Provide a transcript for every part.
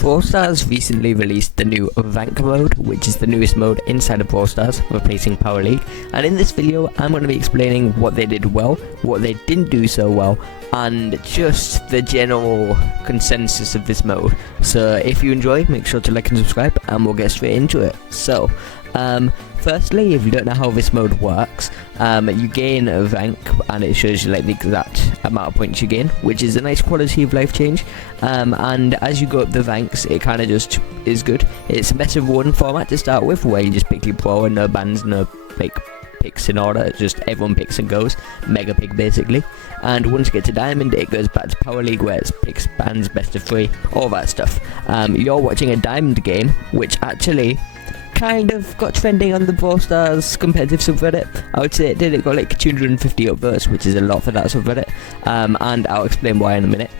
Brawl Stars recently released the new Rank mode, which is the newest mode inside of Brawl Stars, replacing Power League. And in this video, I'm going to be explaining what they did well, what they didn't do so well, and just the general consensus of this mode. So if you enjoy, make sure to like and subscribe, and we'll get straight into it. So, firstly, if you don't know how this mode works, you gain a rank and it shows you like the exact amount of points you gain, which is a nice quality of life change. And as you go up the ranks, it kind of just is good. It's a better one format to start with, where you just pick your pro and no bans, no like picks in order, just everyone picks and goes, mega pick basically. And once you get to diamond, it goes back to Power League, where it's picks, bans, best of 3, all that stuff. You're watching a diamond game, which actually kind of got trending on the Brawl Stars competitive subreddit. I would say it did. It got like 250 upvotes, which is a lot for that subreddit, and I'll explain why in a minute.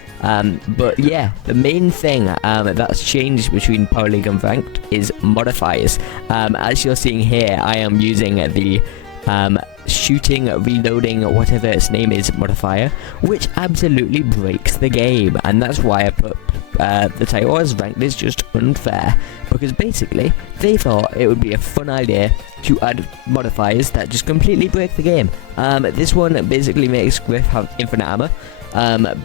But yeah, the main thing that's changed between Power League and Ranked is modifiers. As you're seeing here, I am using the shooting, reloading, whatever its name is modifier, which absolutely breaks the game, and that's why I put the title as Ranked is just unfair, because basically they thought it would be a fun idea to add modifiers that just completely break the game. This one basically makes Griff have infinite armor.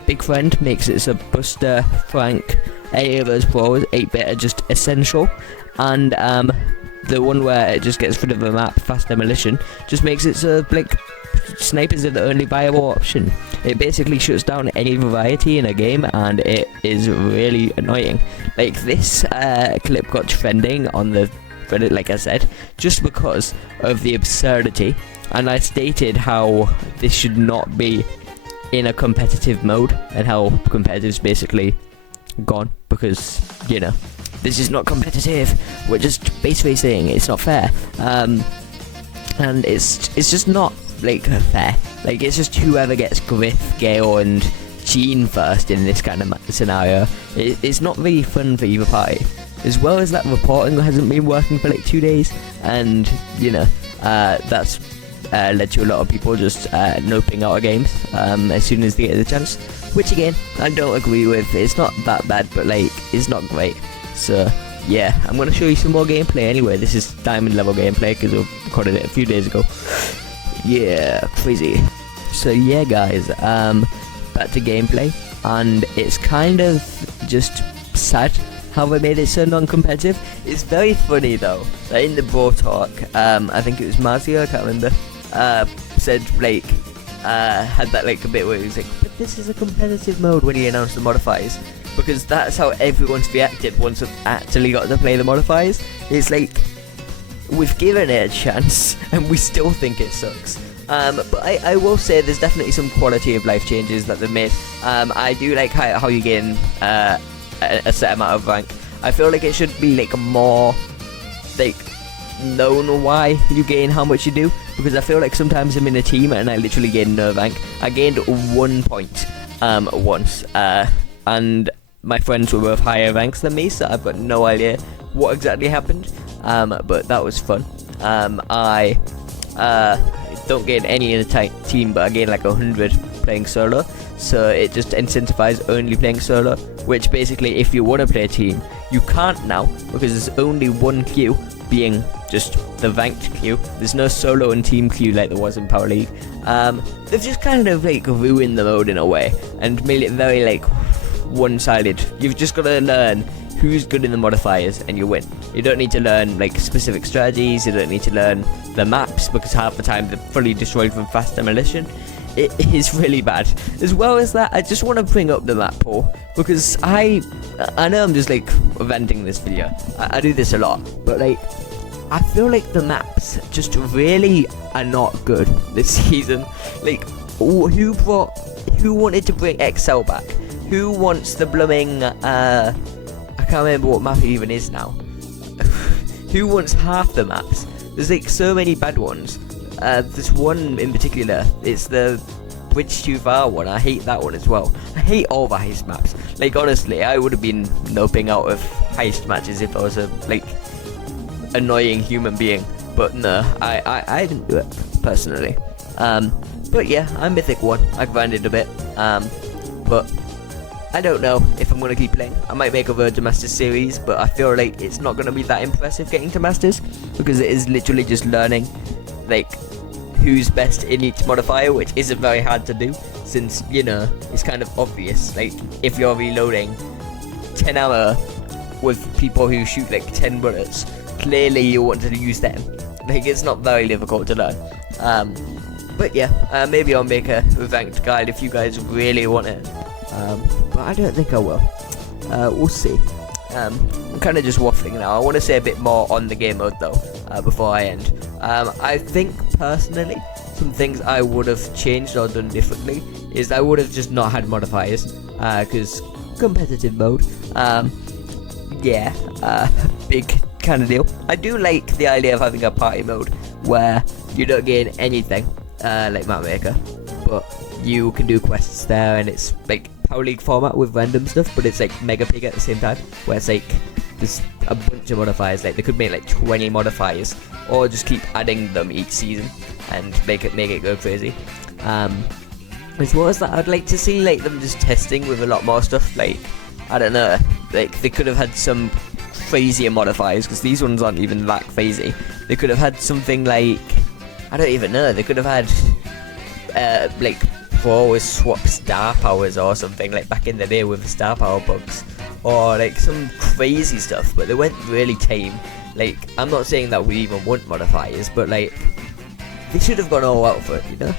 Big Friend makes it so Buster, Frank, any of those pros, 8-bit are just essential, and the one where it just gets rid of the map, Fast Demolition, just makes it so like snipers are the only viable option. It basically shuts down any variety in a game, and it is really annoying. Like this clip got trending on the Reddit, like I said, just because of the absurdity, and I stated how this should not be in a competitive mode, and how competitive's basically gone, because, you know, this is not competitive, we're just base racing, it's not fair. And it's just not like fair. Like, it's just whoever gets Griff, Gale and Jean first in this kind of scenario. It's not really fun for either party. As well as that, reporting hasn't been working for like 2 days, and you know, that's led to a lot of people just noping out of games as soon as they get the chance, which again I don't agree with. It's not that bad, but like, it's not great. So yeah, I'm going to show you some more gameplay anyway. This is diamond level gameplay because I recorded it a few days ago. Yeah, crazy. So yeah guys, back to gameplay, and it's kind of just sad how they made it so non-competitive. It's very funny though, that in the Brawl Talk, I think it was Marzio, I can't remember, said like, had that like a bit where he was like, but this is a competitive mode when he announced the modifiers, because that's how everyone's reacted once I've actually got to play the modifiers. It's like, we've given it a chance and we still think it sucks. But I will say there's definitely some quality of life changes that they've made. I do like how you gain a set amount of rank. I feel like it should be like more like known why you gain how much you do, because I feel like sometimes I'm in a team and I literally gain no rank. I gained 1 point once, and my friends were both higher ranks than me, so I've got no idea what exactly happened, but that was fun. I don't gain any in a team, but I gain like 100 playing solo, so it just incentivizes only playing solo, which basically if you want to play a team, you can't now, because there's only one queue, being just the ranked queue. There's no solo and team queue like there was in Power League. They've just kind of like ruined the mode in a way, and made it very like one-sided. You've just got to learn who's good in the modifiers and you win. You don't need to learn like specific strategies, you don't need to learn the maps, because half the time they're fully destroyed from Fast Demolition. It is really bad. As well as that, I just want to bring up the map pool, because I know I'm just like venting this video, I do this a lot, but like, I feel like the maps just really are not good this season. Like, who wanted to bring XL back? Who wants the blooming, I can't remember what map it even is now. Who wants half the maps? There's like so many bad ones. There's one in particular, it's the Bridge Too Far one. I hate that one as well. I hate all the heist maps. Like, honestly, I would have been noping out of heist matches if I was a like annoying human being, but no, I didn't do it personally. But yeah, I'm Mythic 1. I grinded a bit, but I don't know if I'm going to keep playing. I might make a Road to Masters series, but I feel like it's not going to be that impressive getting to Masters, because it is literally just learning like who's best in each modifier, which isn't very hard to do, since, you know, it's kind of obvious. Like, if you're reloading 10 ammo with people who shoot like 10 bullets, clearly you want to use them. Like, it's not very difficult to learn. But yeah, maybe I'll make a ranked guide if you guys really want it. But I don't think I will. We'll see. I'm kind of just waffling now. I want to say a bit more on the game mode though, before I end. I think personally, some things I would have changed or done differently is I would have just not had modifiers, because competitive mode, yeah, big kind of deal. I do like the idea of having a party mode where you don't gain anything, like map maker, but you can do quests there, and it's like Power League format with random stuff, but it's like mega big at the same time, where it's like there's a bunch of modifiers. Like they could make like 20 modifiers, or just keep adding them each season and make it go crazy. As well as that, I'd like to see like them just testing with a lot more stuff. Like, I don't know, like they could have had some crazier modifiers, because these ones aren't even that crazy. They could have had something like, I don't even know, they could have had like always swap star powers or something, like back in the day with the star power bugs, or like some crazy stuff, but they went really tame. Like, I'm not saying that we even want modifiers, but like they should have gone all out for it, you know.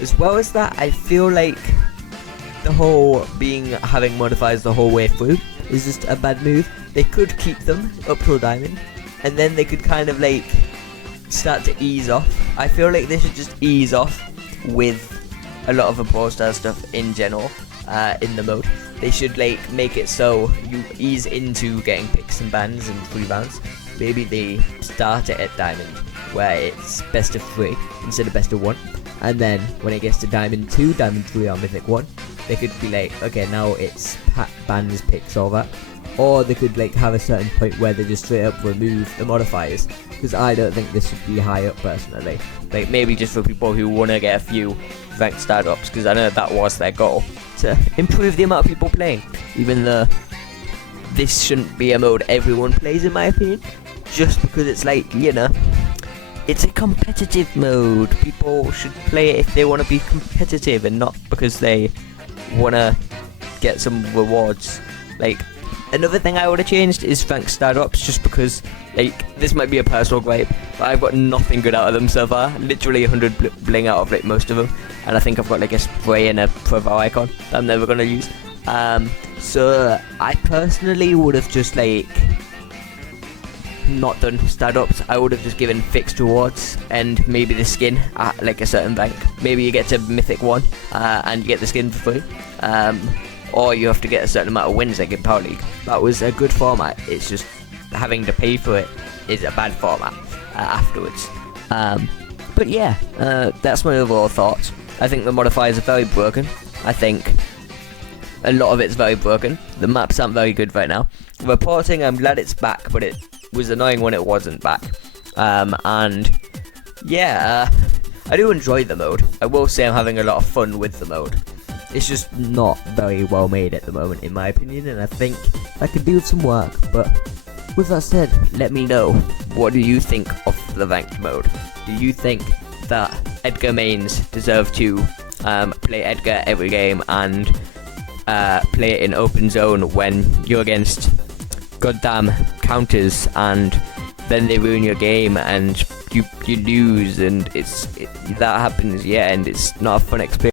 As well as that, I feel like the whole having modifiers the whole way through is just a bad move. They could keep them up till diamond, and then they could kind of like start to ease off. I feel like they should just ease off with a lot of the Brawl Stars stuff in general, in the mode. They should like make it so you ease into getting picks and bans and free bans. Maybe they start it at diamond, where it's best of 3 instead of best of 1, and then when it gets to diamond 2, diamond 3 or mythic 1, they could be like, okay, now it's bans, picks, all that. Or they could like have a certain point where they just straight up remove the modifiers, because I don't think this should be high up personally. Like, maybe just for people who want to get a few ranked startups, because I know that was their goal, to improve the amount of people playing, even though this shouldn't be a mode everyone plays in my opinion, just because it's like, you know, it's a competitive mode. People should play it if they want to be competitive, and not because they want to get some rewards. Like, another thing I would have changed is ranked startups, just because, like, this might be a personal gripe, but I've got nothing good out of them so far. Literally 100 bling out of like most of them, and I think I've got like a spray and a profile icon that I'm never gonna use. So I personally would have just like not done startups. I would have just given fixed rewards and maybe the skin at like a certain rank. Maybe you get to mythic 1 and you get the skin for free. Or you have to get a certain amount of wins like in Power League. That was a good format. It's just having to pay for it is a bad format afterwards. But yeah, that's my overall thoughts. I think the modifiers are very broken. I think a lot of it's very broken. The maps aren't very good right now. Reporting, I'm glad it's back, but it was annoying when it wasn't back. And yeah, I do enjoy the mode. I will say I'm having a lot of fun with the mode. It's just not very well made at the moment, in my opinion, and I think I could do with some work. But with that said, let me know, what do you think of the ranked mode? Do you think that Edgar mains deserve to play Edgar every game and play it in open zone when you're against goddamn counters, and then they ruin your game and you lose, and that happens, yeah, and it's not a fun experience?